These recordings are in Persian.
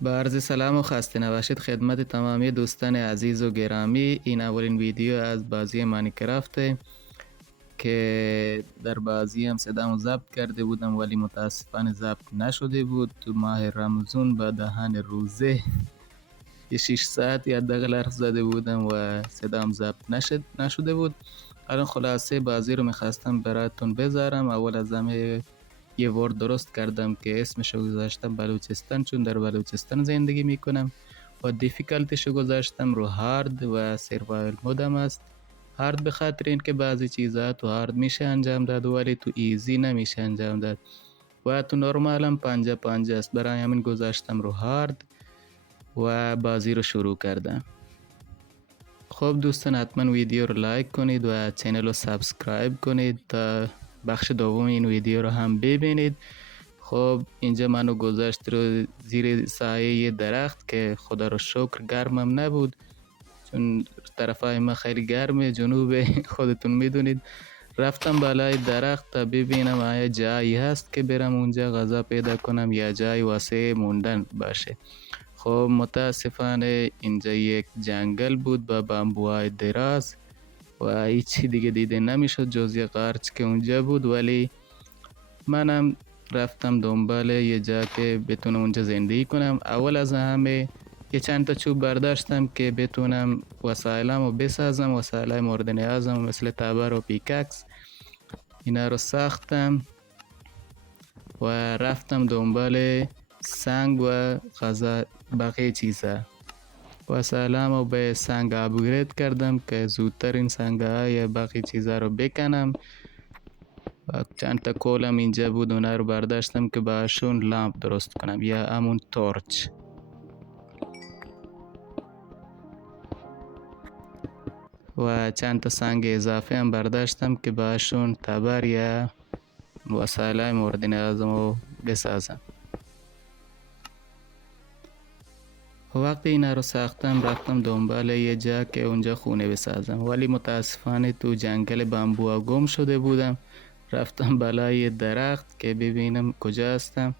با عرض سلام و خسته نباشید خدمت تمامی دوستان عزیز و گرامی. این اولین ویدیو از بازی ماینکرافت که در بازی هم صدامو ضبط کرده بودم ولی متاسفانه ضبط نشده بود. تو ماه رمضان با دهن روزه یه 6 ساعت یا حداقل حرف زده بودم و صدام ضبط نشده بود. الان خلاصه بازی رو میخواستم براتون بذارم. اول از همه یه ورد درست کردم که اسمشو گذاشتم بلوچستان، چون در بلوچستان زندگی میکنم و دیفیکالتیشو گذاشتم رو هارد و سروایل مودم است. هارد به خاطر این که بعضی چیزها تو هارد میشه انجام داد ولی تو ایزی نمیشه انجام داد و تو نرمال هم 50-50 است. برای همین گذاشتم رو هارد و بازی رو شروع کردم. خب دوستان حتما ویدیو رو لایک کنید و چینل رو سابسکرایب کنید تا بخش دوم این ویدیو رو هم ببینید. خب اینجا منو گذاشت رو زیر سایه یه درخت که خدا رو شکر گرمم نبود، چون طرفای ما خیلی گرمه، جنوب خودتون میدونید. رفتم بالای درخت تا ببینم آیا جایی هست که برم اونجا غذا پیدا کنم یا جایی واسه موندن باشه. خب متاسفانه اینجا یک جنگل بود با بامبوهای دراز و هیچی دیگه دیده نمیشد جز یه قارچ که اونجا بود، ولی منم رفتم دنبال یه جا که بتونم اونجا زندگی کنم. اول از همه یه چند تا چوب برداشتم که بتونم وسایلمو بسازم، وسایل مورد نیازم مثل تبر و پیککس. اینا رو ساختم و رفتم دنبال سنگ و غذا بقیه چیزا. وسایلمو به سنگ آپگرید کردم که زودتر این سنگ های باقی چیزا رو بکنم. و چند تا کولم اینجا بود، اونا رو برداشتم که باشون لامپ درست کنم یا همون تورچ. و چند تا سنگ اضافه هم برداشتم که باشون تبر یا وسایل مورد نیازمو بسازم. وقتی اینا رو ساختم رفتم دنبال یه جا که اونجا خونه بسازم، ولی متاسفانه تو جنگل بامبوها گم شده بودم. رفتم بالای درخت که ببینم کجا هستم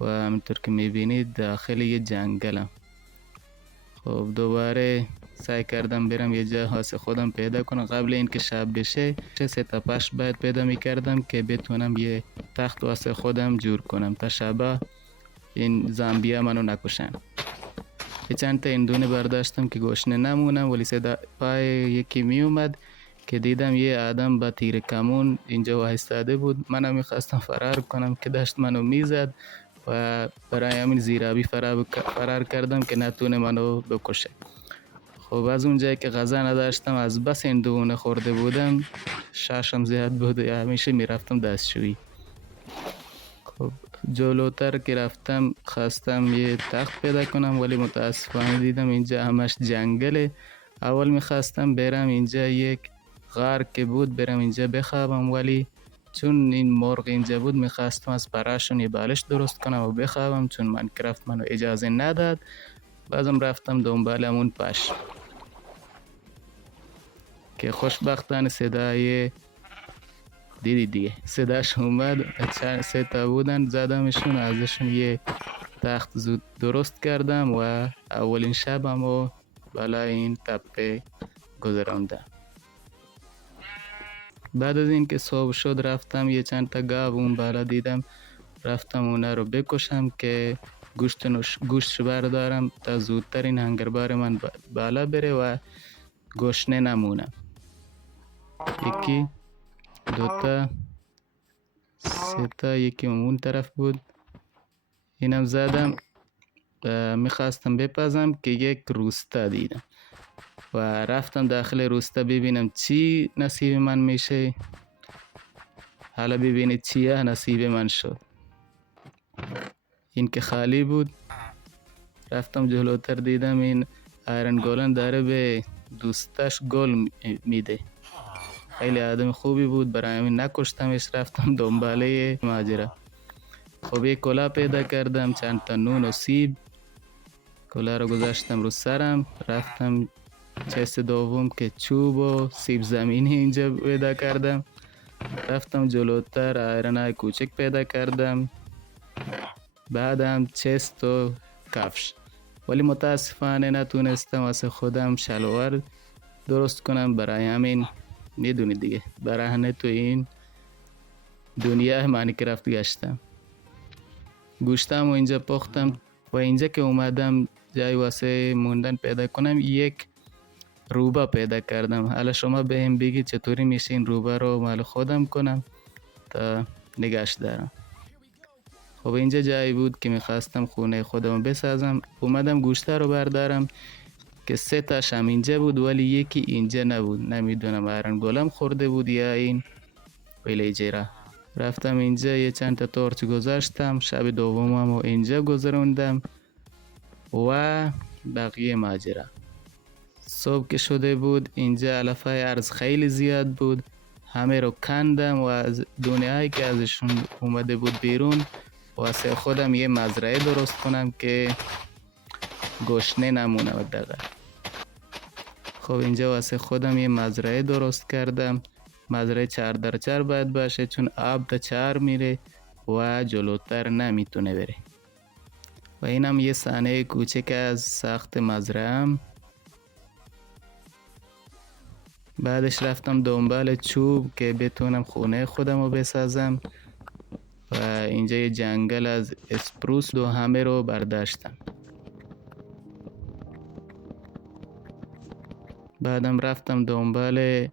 و همینطور که میبینید داخل یه جنگلم. خب دوباره سعی کردم برم یه جا واسه خودم پیدا کنم قبل اینکه شب بشه. 3 تا پشت باید پیدا میکردم که بتونم یه تخت واسه خودم جور کنم تا شبا این زامبیا منو نکشن. یه چند تا اندونه برداشتم که گشنه نمونم، ولی صدا پای یکی می اومد که دیدم یه آدم با تیر کمون اینجا وایستاده بود. منم میخواستم فرار کنم که داشت منو میزد و برای همین زیرابی فرار کردم که نتونه منو بکشه. خب از اونجایی که غذا نداشتم از بس اندونه خورده بودم، شاشم زیاد بود، همیشه میرفتم دستشویی. خب جلوتر که رفتم خواستم یه تخت پیدا کنم ولی متاسفانه دیدم اینجا همش جنگله. اول میخواستم برم اینجا یک غار که بود برم اینجا بخوابم، ولی چون این مرغ اینجا بود میخواستم از پراشون یه بالش درست کنم و بخوابم، چون ماینکرافت منو اجازه نداد. بازم رفتم دنبال همون پش که خوشبختانه صدای دیدی دیگه صداش اومد. 3 تا بودن زدمشون، ازشون یه تخت زود درست کردم و اولین شبمو بالای این تپه گذراندم. بعد از این که صبح شد رفتم یه چند تا گاو اون بالا دیدم، رفتم اونا رو بکشم که گوشتش بردارم تا زودتر این هنگربار من بالا بره و گشنه نمونم. یکی 2 تا 3 تا، یکی اون طرف بود، اینم زدم. میخواستم بپزم که یک روستا دیدم و رفتم داخل روستا ببینم چی نصیب من میشه. حالا ببینید چیه نصیب من شد. این که خالی بود. رفتم جلوتر دیدم این آیرن گولن داره به دوستش گل میده. خیلی آدم خوبی بود، برای همین نکشتمش، رفتم دنباله ماجرا. خب یک کلاه پیدا کردم، چند تا نون و سیب. کلاه رو گذاشتم رو سرم، رفتم چست دوم که چوب و سیب زمینی اینجا پیدا کردم. رفتم جلوتر آیرن های کوچک پیدا کردم، بعدم چست و کفش. ولی متاسفانه نتونستم واسه خودم شلوار درست کنم. برای همین میدونید دیگه برهنه تو این دنیا ماینکرافت گشتم. گوشتم و اینجا پختم و اینجا که اومدم جای واسه موندن پیدا کنم یک روبا پیدا کردم. حالا شما بهم بگید چطوری میشه این روبا رو مال خودم کنم تا نگاش دارم. خب اینجا جایی بود که میخواستم خونه خودم بسازم. اومدم گوشته رو بردارم که 3 تاش هم اینجا بود ولی یکی اینجا نبود. نمیدونم ایران گلم خورده بود یا این ویلیجره. رفتم اینجا یه چند تا تورچ گذاشتم. شب دومم رو اینجا گذروندم و بقیه ماجرا. صبح که شده بود اینجا علفای ارز خیلی زیاد بود. همه رو کندم و از دنیایی که ازشون اومده بود بیرون واسه خودم یه مزرعه درست کنم که گشنه نمونم دقیقا. خب اینجا واسه خودم یه مزرعه درست کردم. مزرعه 4x4 باید باشه چون آب تا 4 میره و جلوتر نمیتونه بره. و اینم یه صحنه کوچک از ساخت مزرعه‌ام. بعدش رفتم دنبال چوب که بتونم خونه خودم رو بسازم و اینجا یه جنگل از اسپروس و همه رو برداشتم. بعدم رفتم دنبال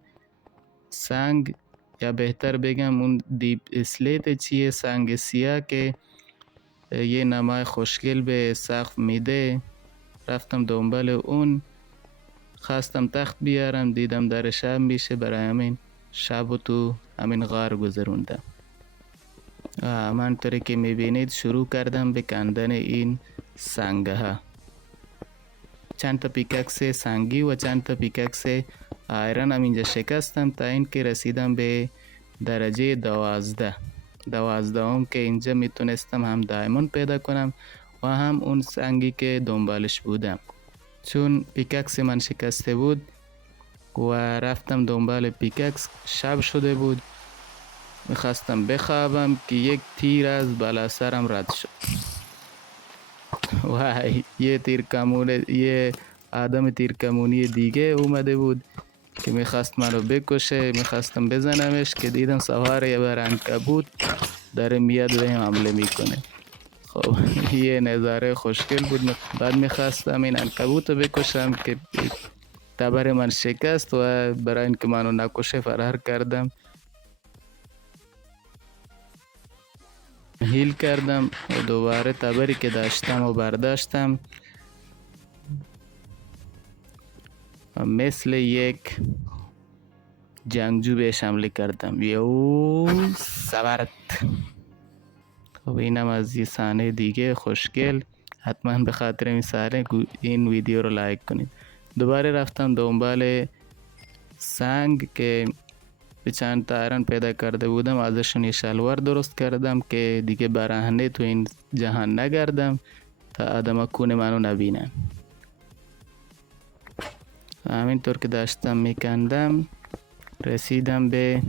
سنگ یا بهتر بگم اون دیپ اسلیت چیه، سنگ سیاه که یه نمای خوشگل به سقف میده. رفتم دنبال اون. خواستم تخت بیارم دیدم در شب میشه، برای همین شب و تو همین غار گذروندم. همانطوری که میبینید شروع کردم به کندن این سنگه ها. چند تا پیککس سنگی و چند تا پیککس آیرن هم اینجا شکستم تا این که رسیدم به درجه 12 هم که اینجا میتونستم هم دایموند پیدا کنم و هم اون سنگی که دنبالش بودم. چون پیککس من شکسته بود و رفتم دنبال پیککس. شب شده بود میخواستم بخوابم که یک تیر از بالا سرم رد شد و یه آدم تیرکمونی دیگه اومده بود که میخواست منو بکشه. میخواستم بزنمش که دیدم سوار یه بر عنکبوت داره میاد بهم حمله میکنه. خب یه نظاره خوشگل بود. بعد میخواستم این عنکبوت رو بکشم که تبر من شکست و برای اینکه منو نکشه فرار کردم. هیل کردم و دوباره تبری که داشتم و برداشتم و مثل یک جنگجو بهش حمله کردم. یو سبرت. خب اینم از یه صحنه دیگه خوشگل. حتما به خاطر این صحنه این ویدیو رو لایک کنید. دوباره رفتم دنبال سنگ که به چند تا ایران پیدا کرده بودم. ازشون یه شلوار درست کردم که دیگه برهنه تو این جهان نگردم تا آدم کون منو نبینن. همینطور که داشتم میکندم رسیدم به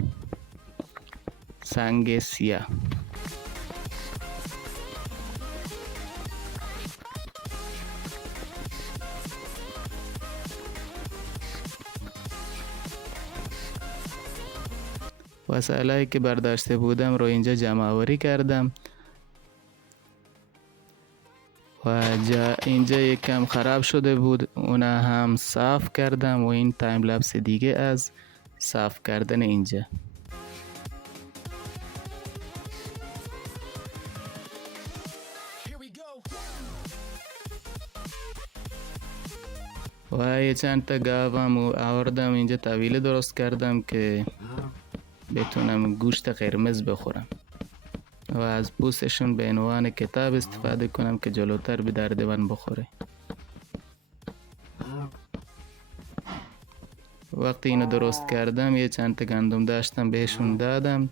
سنگ سیاه. وسایلی که برداشته بودم رو اینجا جمع آوری کردم و اینجا یکم خراب شده بود، اون هم صاف کردم و این تایم لپس دیگه از صاف کردن اینجا. و یه چند تا گاوم آوردم اینجا طویله درست کردم که بتونم گوشت قرمز بخورم و از پوستشون به عنوان کتاب استفاده کنم که جلوتر به درد من بخوره. وقتی اینو درست کردم یه چند تا گندم داشتم بهشون دادم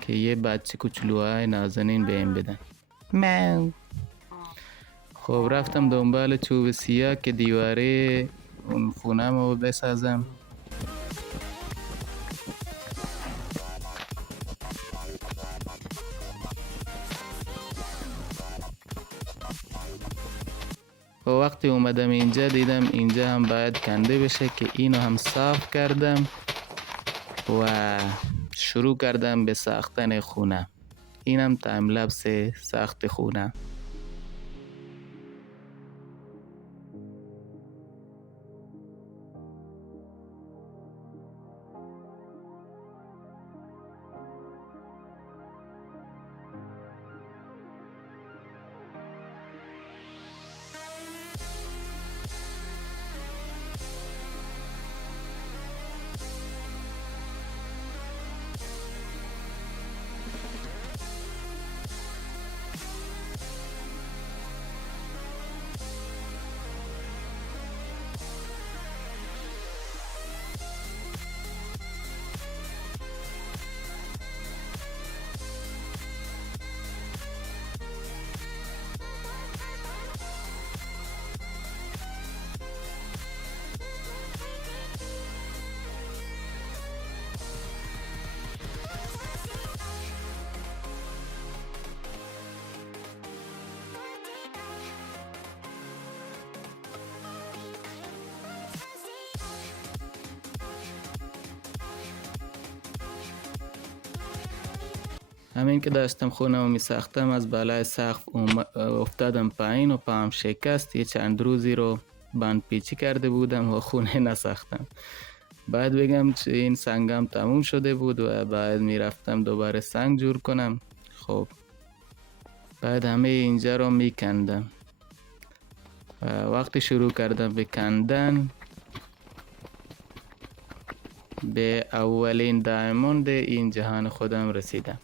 که یه بچه کوچولوهای نازنین بهم بدن. خب رفتم دنبال چوب سیاه که دیواره اون خونم رو بسازم. و وقتی اومدم اینجا دیدم اینجا هم باید کنده بشه که اینو هم صاف کردم و شروع کردم به ساختن خونه. اینم تایم لپس ساخت خونه. همین که داشتم خونه رو می ساختم از بالای سقف افتادم پایین و پاهم شکست. یه چند روزی رو بند پیچی کرده بودم و خونه نساختم. بعد بگم این سنگم تموم شده بود و بعد می رفتم دوباره سنگ جور کنم. خب بعد همه اینجا رو می کندم و وقتی شروع کردم به کندن به اولین دایموند این جهان خودم رسیدم.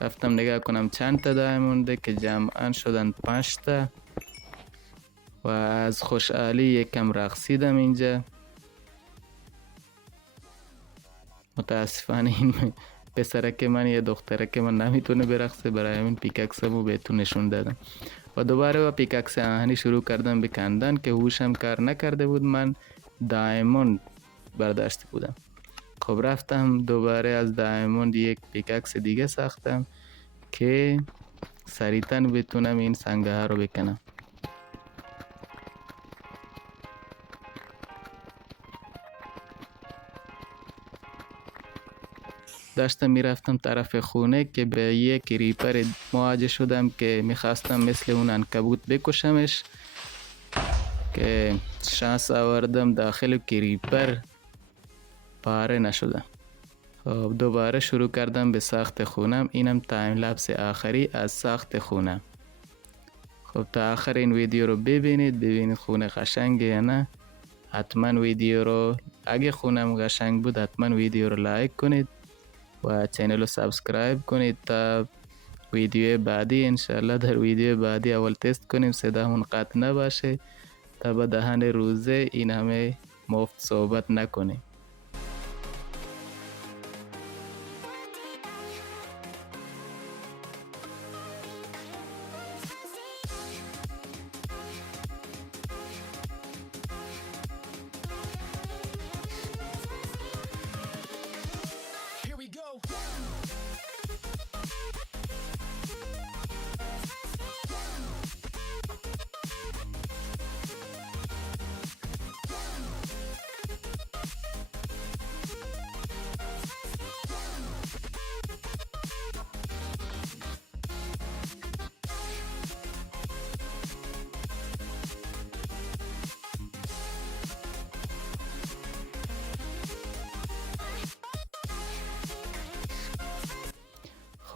رفتم نگاه کنم چند تا دایمونده که جمعاً شدن 5 تا و از خوشحالی یکم رقصیدم اینجا. متاسفانه این پسرک من یا دخترک من نمیتونه برقصه، برای همین پیکاکسمو بهتون نشون دادم و دوباره با پیکاکس آهنی شروع کردم به کندن که هوشم کار نکرده بود. من دایموند برداشته بودم. خب رفتم دوباره از دایموند یک پیکاکس دیگه ساختم که سریعتاً بتونم این سنگه ها رو بکنم. داشتم میرفتم طرف خونه که به یک ریپر مواجه شدم که میخواستم مثل اون عنکبوت بکشمش که شانس آوردم داخل ریپر پاره نشدم. خب دوباره شروع کردم به ساخت خونم. اینم تایم لپس آخری از ساخت خونم. خب تا آخر این ویدیو رو ببینید خونه قشنگه یا نه. حتما ویدیو رو اگه خونم قشنگ بود حتما ویدیو رو لایک کنید و چینل رو سابسکرایب کنید تا ویدیو بعدی. انشالله در ویدیو بعدی اول تست کنیم صدامون قطع نباشه تا به دهن روزه این همه مفت صحبت نکنیم.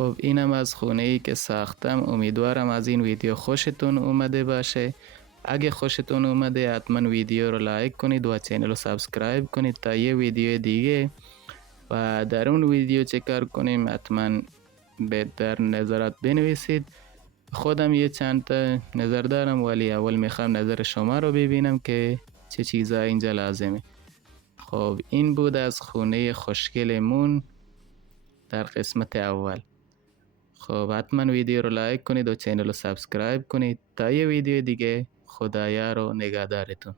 خب اینم از خونه ای که ساختم. امیدوارم از این ویدیو خوشتون اومده باشه. اگه خوشتون اومده حتما ویدیو رو لایک کنید و چینل رو سابسکرایب کنید تا یه ویدیو دیگه و در اون ویدیو چه کار کنیم حتما در نظرات بنویسید. خودم یه چند تا نظر دارم ولی اول میخوام نظر شما رو ببینم که چه چیزا اینجا لازمه. خب این بود از خونه خوشگلمون در قسمت اول. خب حتما ویدیو رو لایک کنید و چینل رو سابسکرایب کنید تا یه ویدیو دیگه. خدایا رو نگهدارتون.